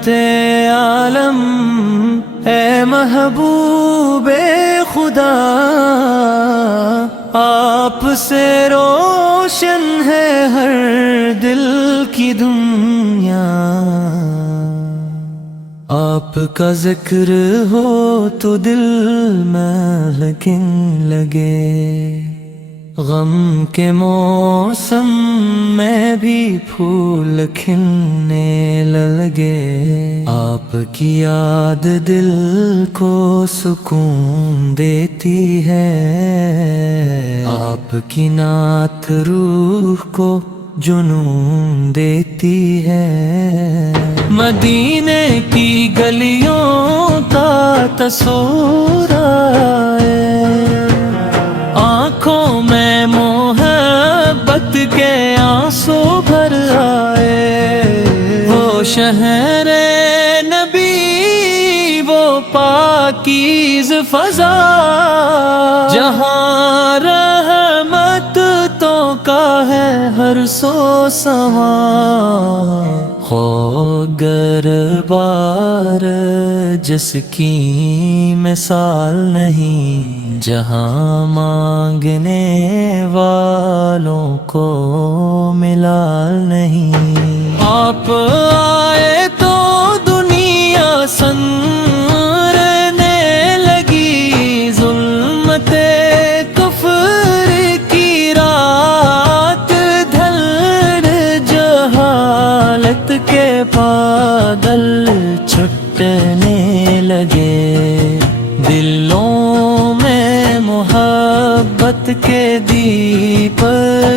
رحمت عالم اے محبوب خدا، آپ سے روشن ہے ہر دل کی دنیا، آپ کا ذکر ہو تو دل مہکن لگے، غم کے موسم میں بھی پھول کھلنے لگے، آپ کی یاد دل کو سکون دیتی ہے، آپ کی نعت روح کو جنون دیتی ہے، مدینے کی گلیوں کا تصور آئے، آنکھوں میں محبت کے آنسو بھر آئے، وہ شہر نبی وہ پاکیز فضا، جہاں رحمت تو کا ہے ہر سو سواں، ہو گر بار جس کی مثال نہیں، جہاں مانگنے والوں کو ملال نہیں، آپ آئے تو دنیا سنورنے لگی، ظلمت کفر کی رات ڈھل جہالت کے بادل چھٹنے لگے، دلوں میں محبت کے دیپ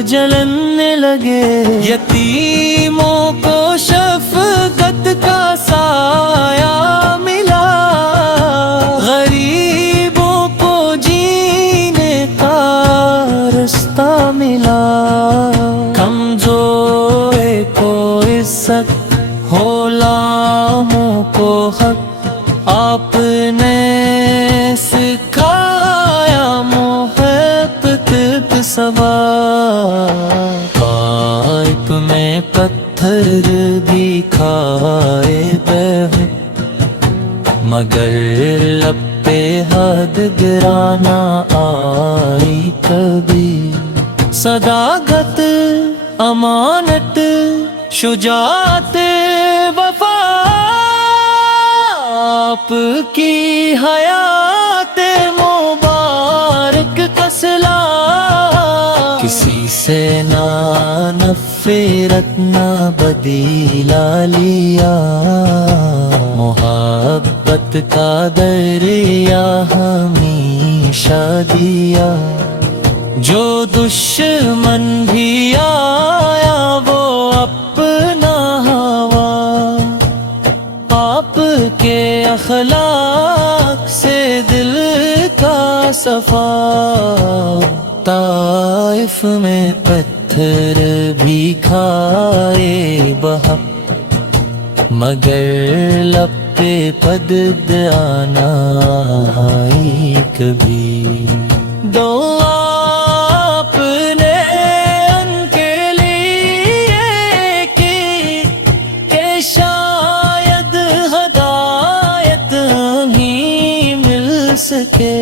جلنے لگے، یتیموں کو شفقت کا سایہ ملا، غریبوں کو جینے کا رستہ ملا، کمزور کو عزت غلاموں کو حق، آپ نے سکھایا محبت سوا، پائپ میں پتھر بھی کھائے بہت، مگر لب پہ حد گرانا آئی کبھی، صداقت امانت شجاعت وفا، آپ کی حیات مبارک کا صلہ، کسی سے نہ نفرت نہ بدیلا لیا، محبت کا دریا ہمیشہ دیا، جو دشمن بھی آیا وہ اپنا ہوا، آپ کے اخلاق سے دل کا صفا، طائف میں پتھر بھی کھائے بہت، مگر لب پہ پد آنا آئی کبھی، دو آپ نے ان کے لیے کی کہ شاید ہدایت ہی مل سکے،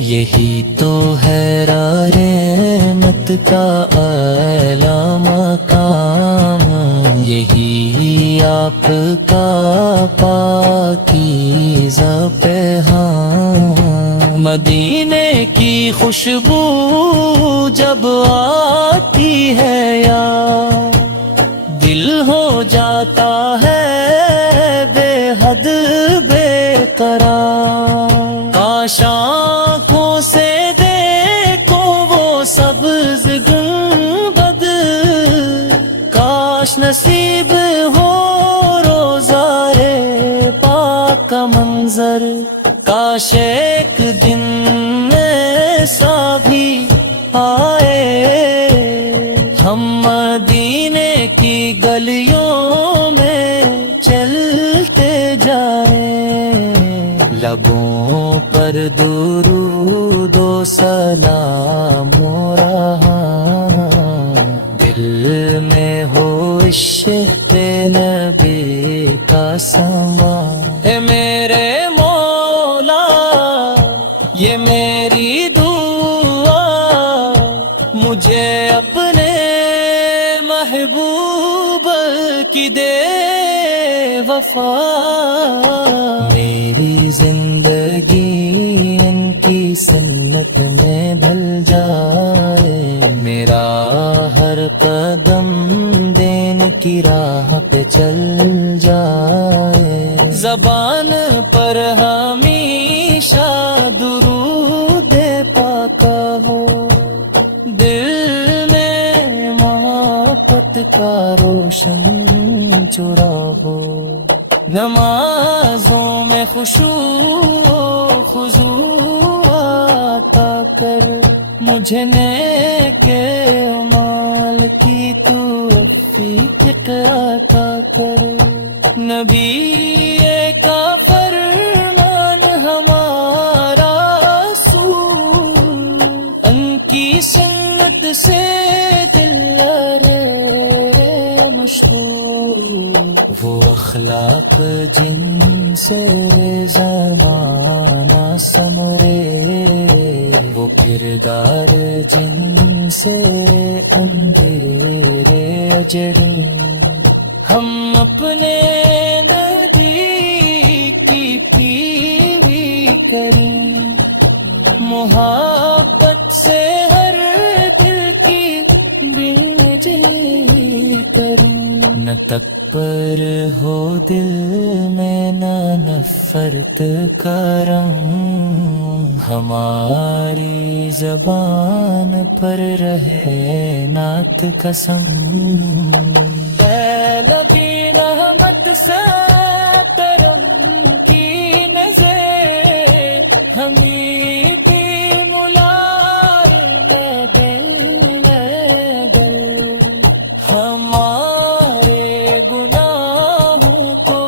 یہی تو ہے رحمت کا اعلیٰ مقام، یہی آپ کا پاکیزہ پیغام، مدینے کی خوشبو جب آتی ہے یار، دل ہو جاتا ہے بے حد بے قرار، کاش آنکھوں سے دیکھو وہ سبز گنبد، کاش نصیب ہو روزارے پاک کا منظر، کاش ایک دن ایسا بھی آئے ہم مدینے کی گلیوں میں چلتے جائیں، لبوں پر درود و سلام ہو رہا، دل میں ہو عشق نبی کا سما، اے میرے مولا یہ میری دعا، مجھے اپنے محبوب کی دے وفا، میری زندگی ان کی سنت میں ڈھل جائے، میرا ہر قدم دین کی راہ پہ چل جائے، زبان پر ہمیشہ درود پاک ہو، دل میں محبت کا روشن چورا ہو، نمازوں میں خشوع و خضوع عطا کر، مجھے نیک اعمال کی توفیق عطا کر، نبی کا فرمان ہمارا رسول، ان کی سنت سے دل رے مشغول، وہ اخلاق جن سے زمانہ سمرے، وہ کردار جن سے اندھیرے اجڑیں، ہم اپنے نبی کی پیروی کریں، محبت سے ہر دل کی بینجی کریں، نہ تکبر ہو دل میں نہ نفرت کرم، ہماری زبان پر رہے نعت قسم، اے نبی رحمت سے کرم کی نظر، ہمیں بھی ملائم دل اگر، ہمارے گناہوں کو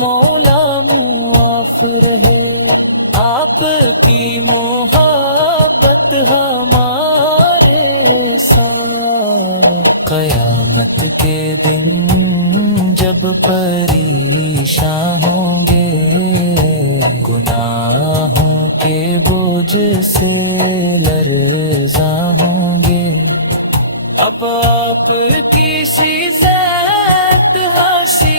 مولا معاف رہے، آپ کی محبت ہمارے ساتھ، قیامت کے دن جب پریشاں ہوں گے، گناہوں کے بوجھ سے لرزاں ہوں گے، اب آپ کی سی ذات حاصل،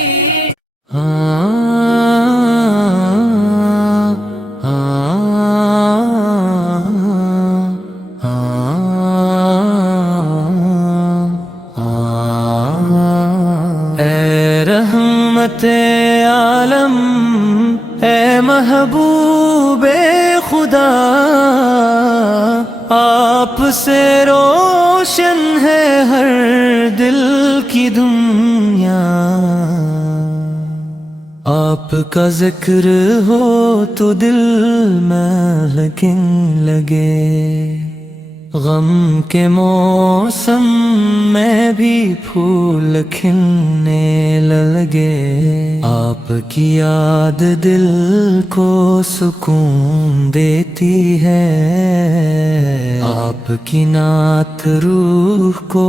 اے رحمت عالم اے محبوب خدا، آپ سے روشن ہے ہر دل کی دنیا، آپ کا ذکر ہو تو دل میں لیکن لگے، غم کے موسم میں بھی پھول کھلنے لگے، آپ کی یاد دل کو سکون دیتی ہے، آپ کی نعت روح کو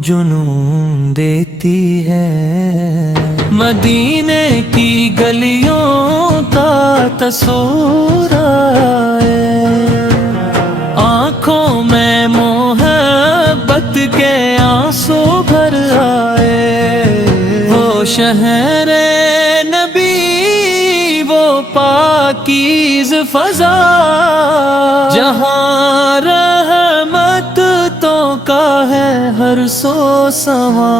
جنون دیتی ہے، مدینے کی گلیوں کا تصور آئے، آنکھوں میں محبت کے آنسو بھر آئے، وہ شہر نبی وہ پاکیز فضا، جہاں رحمتوں کا ہے ہر سو سما،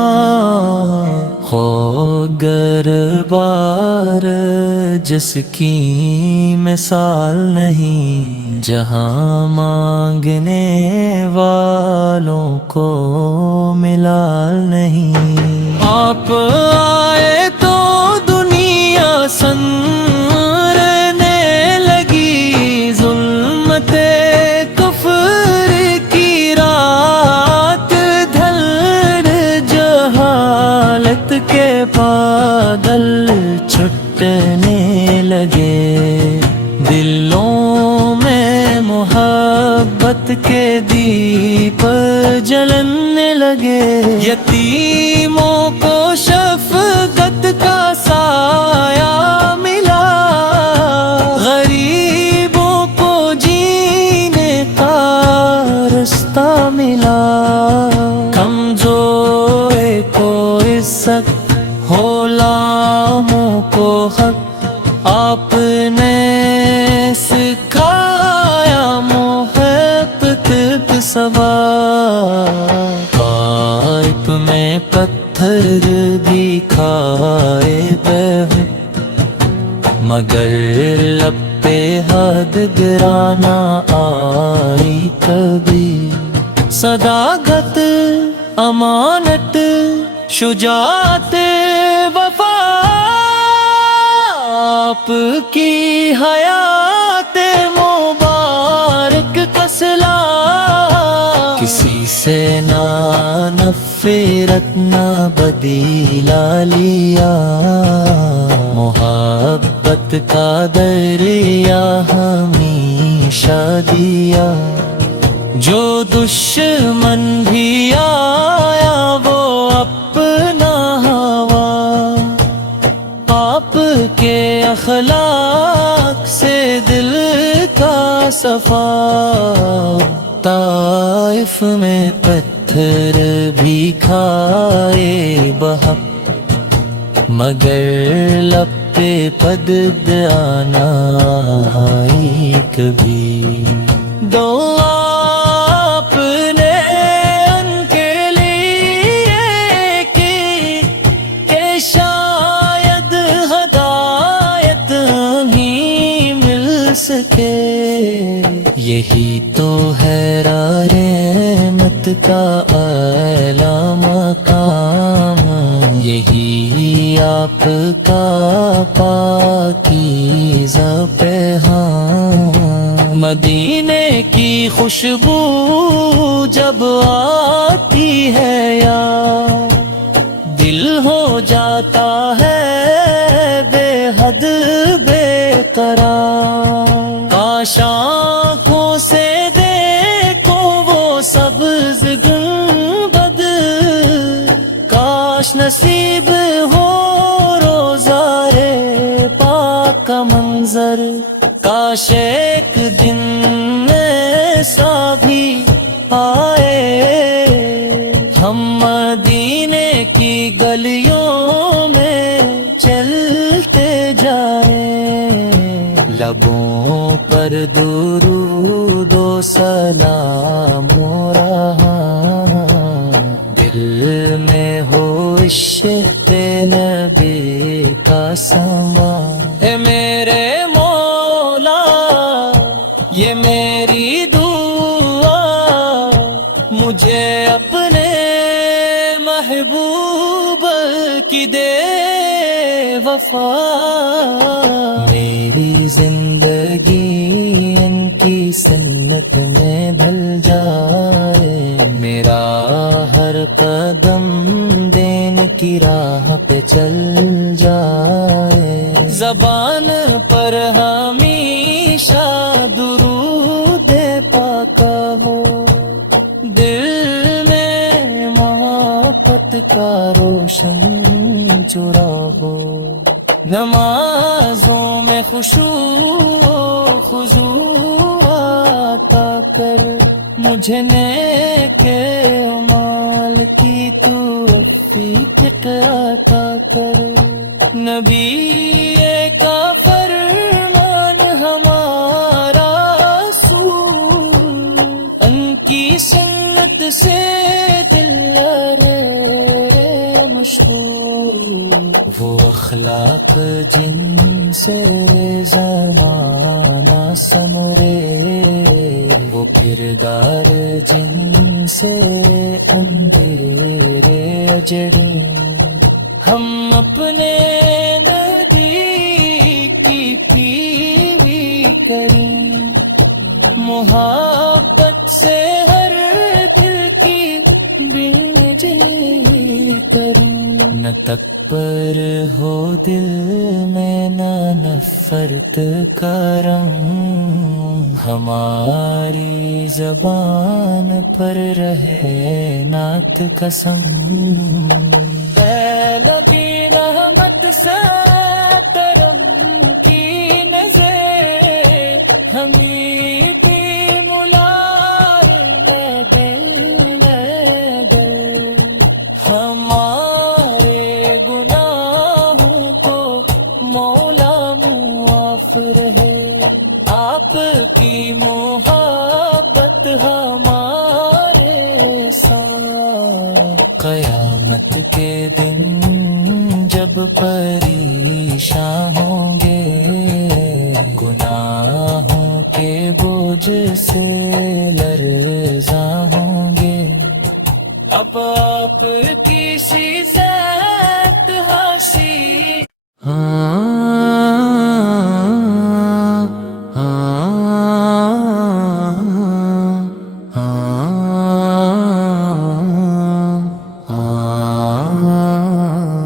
ہو گر بار جس کی مثال نہیں، جہاں مانگنے والوں کو ملال نہیں، آپ آئے تو دنیا سننے لگی، ظلمت کفر کی رات ڈھل جہالت کے بادل چھٹنے لگے، دلوں میں محبت کے دیپ جلنے لگے، یتیموں کو شفقت کا سایہ کو حق آپ نے سکھایا، محبت پہ سوار، پائپ میں پتھر بھی کھائے بہو، مگر لب پہ حد گرانا آئی کبھی، صداقت امانت شجاعت وفا، آپ کی حیات مبارک کا صلاح، کسی سے نہ نفرت نہ بدیلا لیا، محبت کا دریا ہمیشہ دیا، جو دشمن بھی آیا وہ اپنا ہوا، آپ کے اخلاق سے دل کا صفا، طائف میں پتھر بھی کھائے بہت، مگر لب پہ پد آنا آئی کبھی، دعا آپ نے ان کے لیے کی کہ شاید ہدایت ہی مل سکے، یہی تو ہے رحمت کا اعلیٰ مقام، یہی آپ کا پاکیزہ پیغام، مدینے کی خوشبو جب آتی ہے یا دل ہو جاتا ہے بے حد بے قرار، کاش آنکھوں سے دیکھو وہ سبز گنبد، کاش نصیب ہو روزارے پاک کا منظر، کاش ایک دن ایسا بھی آئے ہم مدینے کی گلیوں میں چلتے جائیں، لبوں پر درود و سلام ہو رہا، دل میں ہو عشق نبی کا سما، اے میرے مولا یہ میری دعا، مجھے اپنے محبوب کی دے وفا، میری زندگی ان کی سنت میں ڈھل جائے، میرا ہر قدم دین کی راہ پہ چل جائے، زبان پر ہمیشہ درود پاک ہو، دل میں محبت کا روشن چرا ہو، نمازوں میں خشوع و خضوع عطا کر، مجھے نیک اعمال کی توفیق عطا کر، نبی کا فرمان ہمارا رسول، ان کی سنت سے دل رے مشغول، وہ اخلاق جن سے زمانہ سنورے، وہ کردار جن سے اندھیرے اجڑیں، ہم اپنے نزدیک کی پیوی کریں، محبت سے ہر دل کی بینجلی کریں، نہ تکبر ہو دل میں نہ نفرت کرم، ہماری زبان پر رہے نعت قسم، اے نبی رحمت سے کرم کی نظر ہمیں بھی ملائم دل در، ہمارے گناہوں کو کی محبت ہمارے ساتھ، قیامت کے دن جب پریشان ہوں گے، گناہوں کے بوجھ سے لرزاں ہوں گے، اب آپ کی سی ذات ہنسی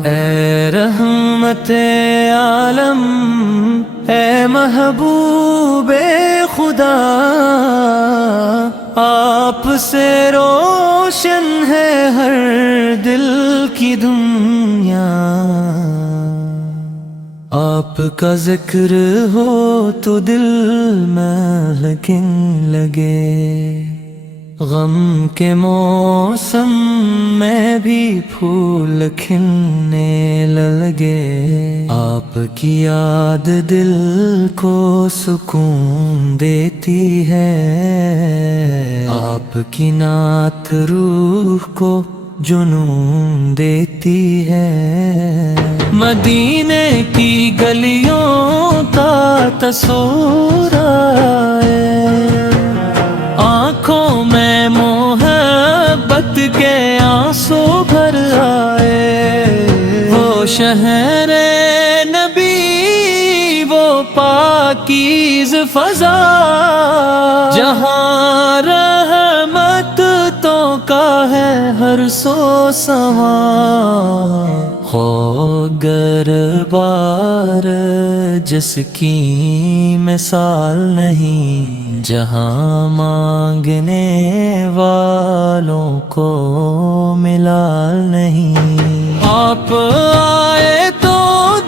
اے رحمت عالم، اے محبوب خدا، آپ سے روشن ہے ہر دل کی دنیا، آپ کا ذکر ہو تو دل مہکن لگے، غم کے موسم میں بھی پھول کھلنے لگے، آپ کی یاد دل کو سکون دیتی ہے، آپ کی نعت روح کو جنون دیتی ہے، مدینے کی گلیوں کا تصور آئے، آنکھوں میں محبت کے آنسو بھر آئے، وہ شہر نبی، وہ پاکیز فضا، جہاں رحمت تو کا ہے ہر سو سواں، ہو گر بار جس کی مثال نہیں، جہاں مانگنے والوں کو ملال نہیں، آپ آئے تو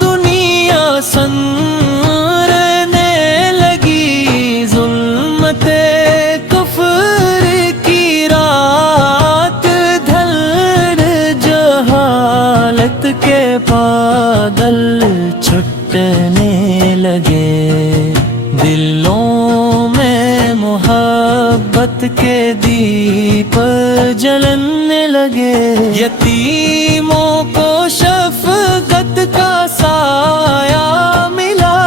دنیا سنورنے لگی، ظلمت کفر کی رات ڈھل جہالت کے بادل چھٹنے لگے، دلوں میں محبت کے دیپ جلنے لگے، یتیموں کو شفقت کا سایہ ملا،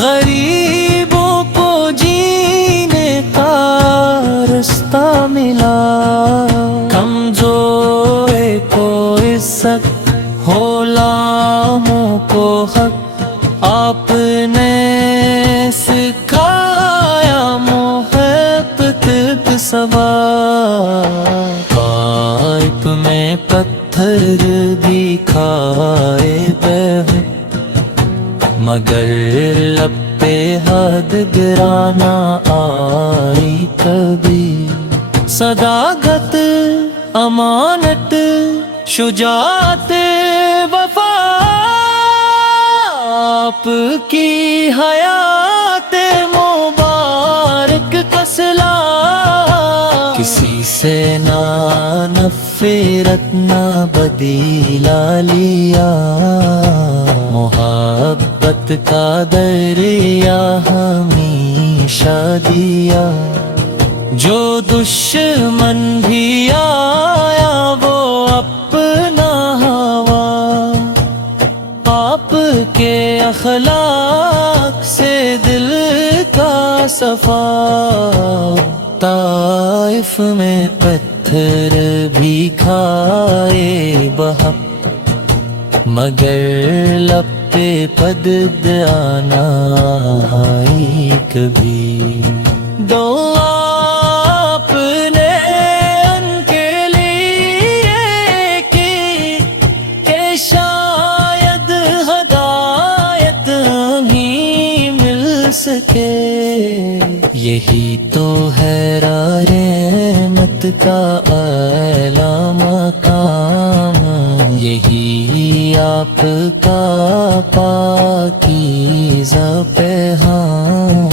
غریبوں کو جینے کا رستہ ملا، کمزور کو عزت، غلاموں کو حق، آپ نے سکھایا محبت سبا، پائپ میں پتھر بھی کھائے بہت، مگر لب پہ حد گرانا آئی کبھی، صداقت، امانت، شجاعت، وفا، آپ کی حیات مبارک کا سلام، کسی سے نہ نفرت نہ بدیلا لیا، محبت کا دریا ہمیشہ دیا، جو دشمن بھی آیا وہ اپنا ہوا، آپ کے اخلاق سے دل کا صفا، طائف میں پتھر بھی کھائے بہت، مگر لب پہ پد آنا آئی کبھی، دو آپ نے ان کے لیے کی کہ شاید ہدایت ہی مل سکے، یہی تو ہے رحمت کا اعلیٰ مقام، یہی آپ کا پاکیزہ پیغام،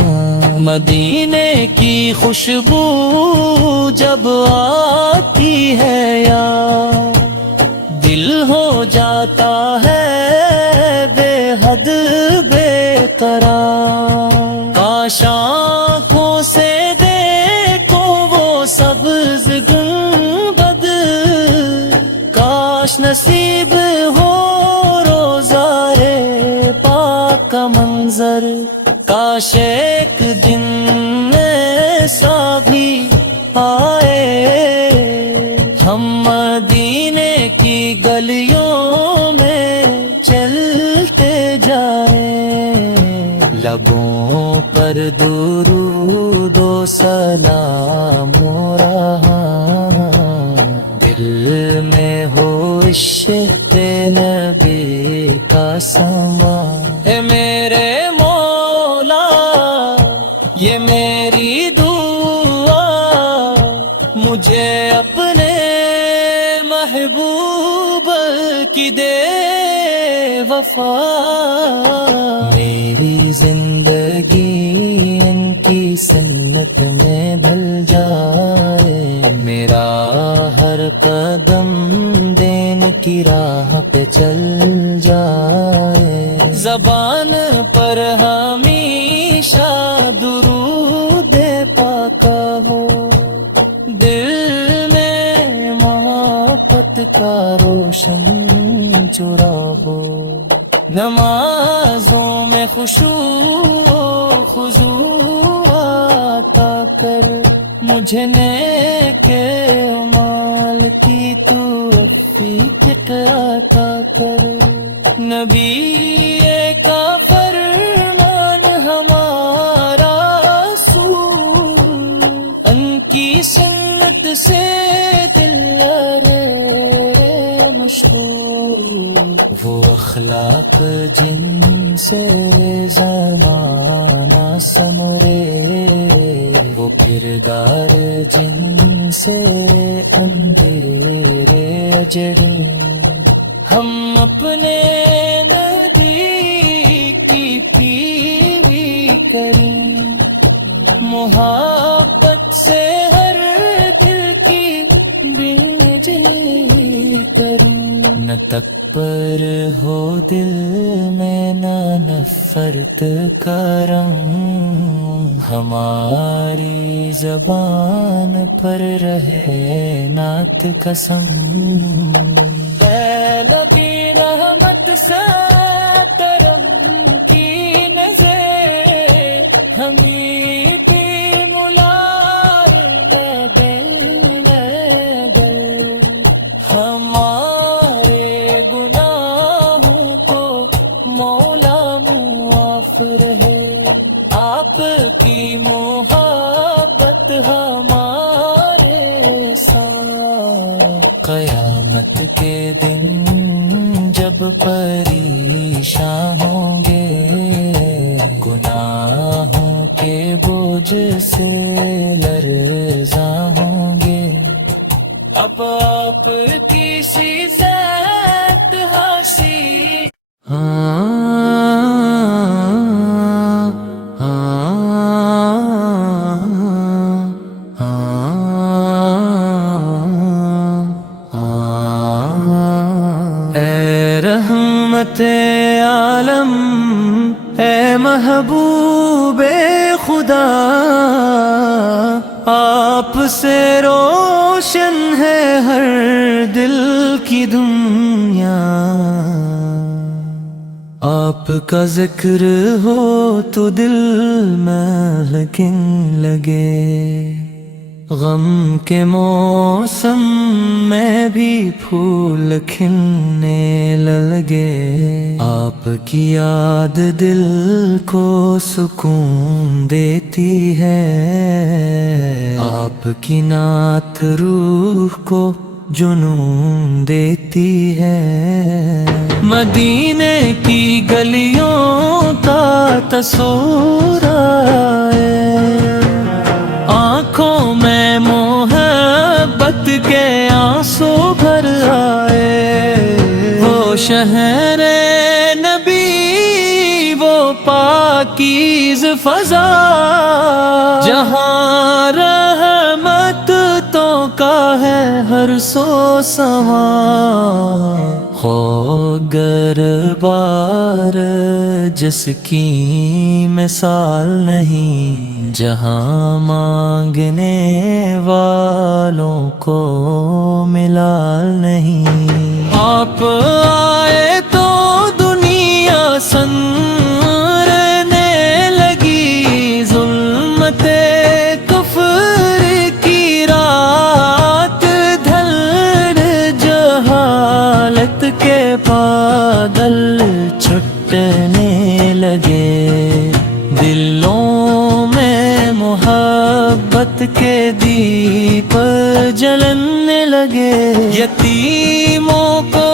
مدینے کی خوشبو جب آتی ہے یار، دل ہو جاتا ہے بے حد بے قرار، کاش آنکھوں سے دیکھو وہ سبز گنبد، کاش نصیب ہو روزارے پاک کا منظر، کاش ایک دن ایسا بھی آئے ہم مدینے کی گلیوں میں چلتے جائیں، لبوں پر درود و سلام ہو رہا، دل میں ہو عشق نبی کا سما، اے میرے مولا یہ میری دعا، مجھے اپنے محبوب کی دے وفا، میری زندگی ان کی سنت میں ڈھل جائے، میرا ہر قدم دین کی راہ پہ چل جائے، زبان پر ہمیشہ درود پاک ہو، دل میں محبت کا روشن چرا ہو، نمازوں میں خشوع و خضوع عطا کر، مجھے نیک اعمال کی توفیق عطا کر، نبی کا فرمان ہمارا رسول، ان کی سنت سے دل رے مشغول، وہ اخلاق جن سے زمانہ سنورے، وہ کردار جن سے اندھیرے اجڑیں، ہم اپنے نبی کی پیروی کریں، محبت سے ہر دل کی بجلی کریں، نہ تکبر ہو دل میں نہ نفرت کا رنگ، ہماری زبان پر رہے نعت قسم، اے نبی رحمت سے کرم کی نظر، ہمیں بھی ملائم دل در، ہمارے گناہوں کو مولا معاف رہے، آپ کی محبت ہمارے ساتھ، قیامت کے دن جب پریشان ہوں گے، گناہوں کے بوجھ سے لرزاں ہوں گے، اب آپ کی سی ذات حاصل، اے رحمت عالم اے محبوب خدا، آپ سے روشن ہے ہر دل کی دنیا، آپ کا ذکر ہو تو دل میں لیکن لگے، غم کے موسم میں بھی پھول کھلنے لگے، آپ کی یاد دل کو سکون دیتی ہے، آپ کی نعت روح کو جنون دیتی ہے، مدینے کی گلیوں کا تصور آئے، آنکھوں میں محبت کے آنسو بھر آئے، وہ شہر نبی وہ پاکیز فضا، جہاں رحمت تو کا ہے ہر سو سوا، خوگر بار جس کی مثال نہیں، جہاں مانگنے والوں کو ملال نہیں۔ آپ آئے تو دنیا سننے لگی، ظلمت کفر کی رات ڈھل، جہالت کے بادل چھٹنے لگے، دلوں میں محبت کے دیپ جلنے لگے، یتیموں کو